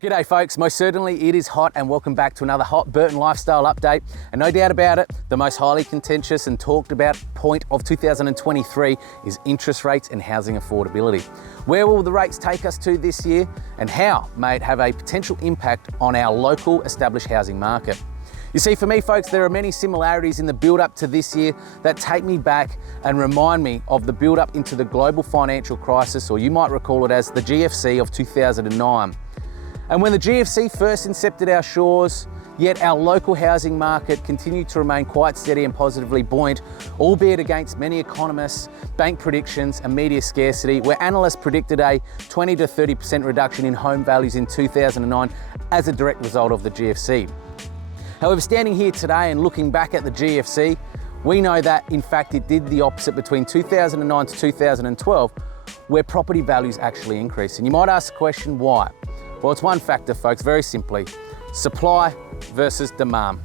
G'day folks, most certainly it is hot and welcome back to another hot Burton Lifestyle update. And no doubt about it, the most highly contentious and talked about point of 2023 is interest rates and housing affordability. Where will the rates take us to this year and how may it have a potential impact on our local established housing market? You see, for me folks, there are many similarities in the build up to this year that take me back and remind me of the build up into the global financial crisis, or you might recall it as the GFC of 2009. And when the GFC first incepted our shores, yet our local housing market continued to remain quite steady and positively buoyant, albeit against many economists, bank predictions and media scarcity, where analysts predicted a 20 to 30% reduction in home values in 2009 as a direct result of the GFC. However, standing here today and looking back at the GFC, we know that in fact it did the opposite between 2009 to 2012, where property values actually increased. And you might ask the question, why? Well, it's one factor, folks, very simply, supply versus demand.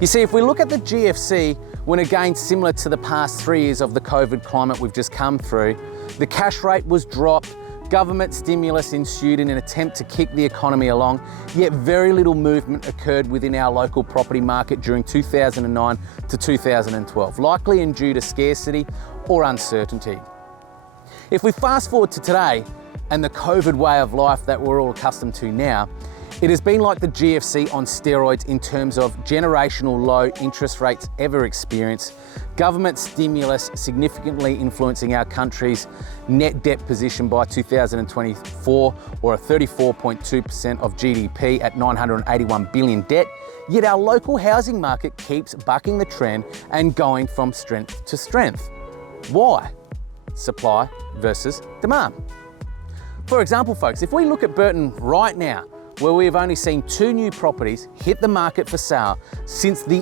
You see, if we look at the GFC, when again similar to the past 3 years of the COVID climate we've just come through, the cash rate was dropped, government stimulus ensued in an attempt to kick the economy along, yet very little movement occurred within our local property market during 2009 to 2012, likely due to scarcity or uncertainty. If we fast forward to today, and the COVID way of life that we're all accustomed to now, it has been like the GFC on steroids in terms of generational low interest rates ever experienced, government stimulus significantly influencing our country's net debt position by 2024, or a 34.2% of GDP at 981 billion debt, yet our local housing market keeps bucking the trend and going from strength to strength. Why? Supply versus demand. For example, folks, if we look at Burton right now, where we have only seen 2 new properties hit the market for sale since the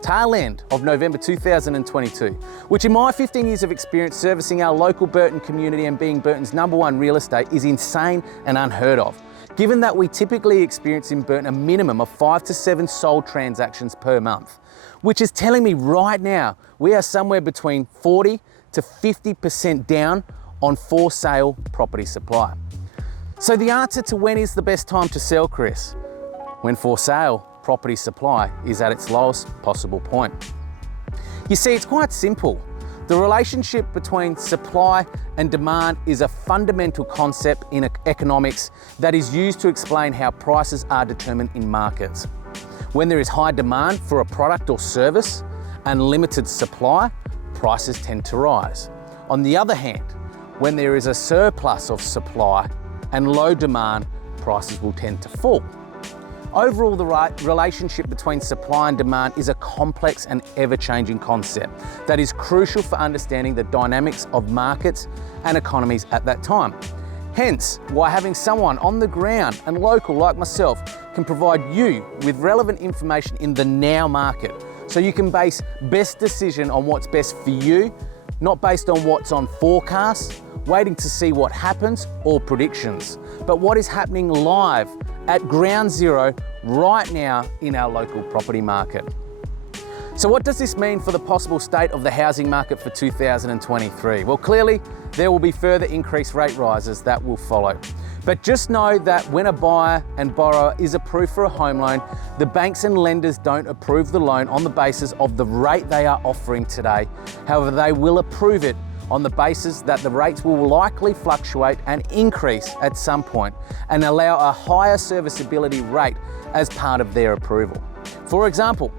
tail end of November 2022, which in my 15 years of experience servicing our local Burton community and being Burton's #1 real estate is insane and unheard of, given that we typically experience in Burton a minimum of 5 to 7 sold transactions per month, which is telling me right now we are somewhere between 40 to 50% down on for sale property supply. So the answer to when is the best time to sell, Chris? When for sale property supply is at its lowest possible point. You see, it's quite simple. The relationship between supply and demand is a fundamental concept in economics that is used to explain how prices are determined in markets. When there is high demand for a product or service and limited supply, prices tend to rise. On the other hand, when there is a surplus of supply and low demand, prices will tend to fall. Overall, the relationship between supply and demand is a complex and ever-changing concept that is crucial for understanding the dynamics of markets and economies at that time. Hence, why having someone on the ground and local like myself can provide you with relevant information in the now market, so you can base best decision on what's best for you, not based on what's on forecasts, waiting to see what happens or predictions, but what is happening live at ground zero right now in our local property market. So what does this mean for the possible state of the housing market for 2023? Well, clearly there will be further increased rate rises that will follow. But just know that when a buyer and borrower is approved for a home loan, the banks and lenders don't approve the loan on the basis of the rate they are offering today. However, they will approve it on the basis that the rates will likely fluctuate and increase at some point and allow a higher serviceability rate as part of their approval. For example,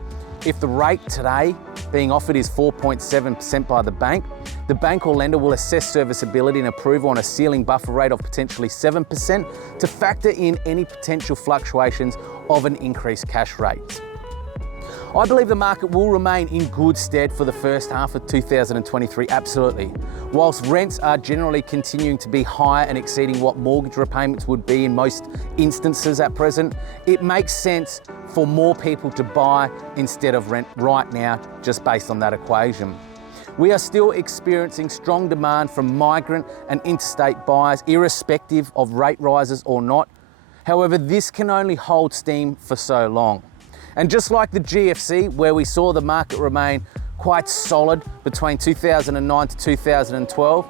if the rate today being offered is 4.7% by the bank or lender will assess serviceability and approval on a ceiling buffer rate of potentially 7% to factor in any potential fluctuations of an increased cash rate. I believe the market will remain in good stead for the first half of 2023, absolutely. Whilst rents are generally continuing to be higher and exceeding what mortgage repayments would be in most instances at present, it makes sense for more people to buy instead of rent right now, just based on that equation. We are still experiencing strong demand from migrant and interstate buyers, irrespective of rate rises or not. However, this can only hold steam for so long. And just like the GFC, where we saw the market remain quite solid between 2009 to 2012,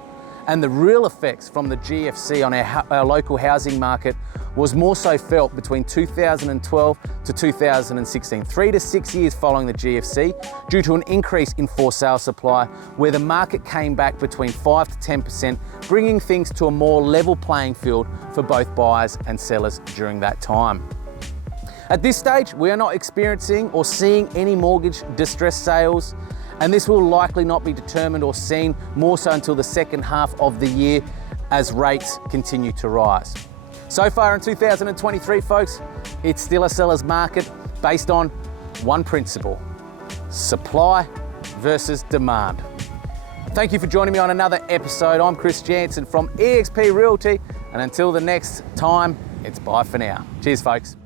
And the real effects from the GFC on our local housing market was more so felt between 2012 to 2016, 3 to 6 years following the GFC, due to an increase in for sale supply, where the market came back between 5 to 10%, bringing things to a more level playing field for both buyers and sellers during that time. At this stage, we are not experiencing or seeing any mortgage distress sales, and this will likely not be determined or seen more so until the second half of the year as rates continue to rise. So far in 2023, folks, it's still a seller's market based on one principle: supply versus demand. Thank you for joining me on another episode. I'm Chris Jansen from eXp Realty, and until the next time, it's bye for now. Cheers, folks.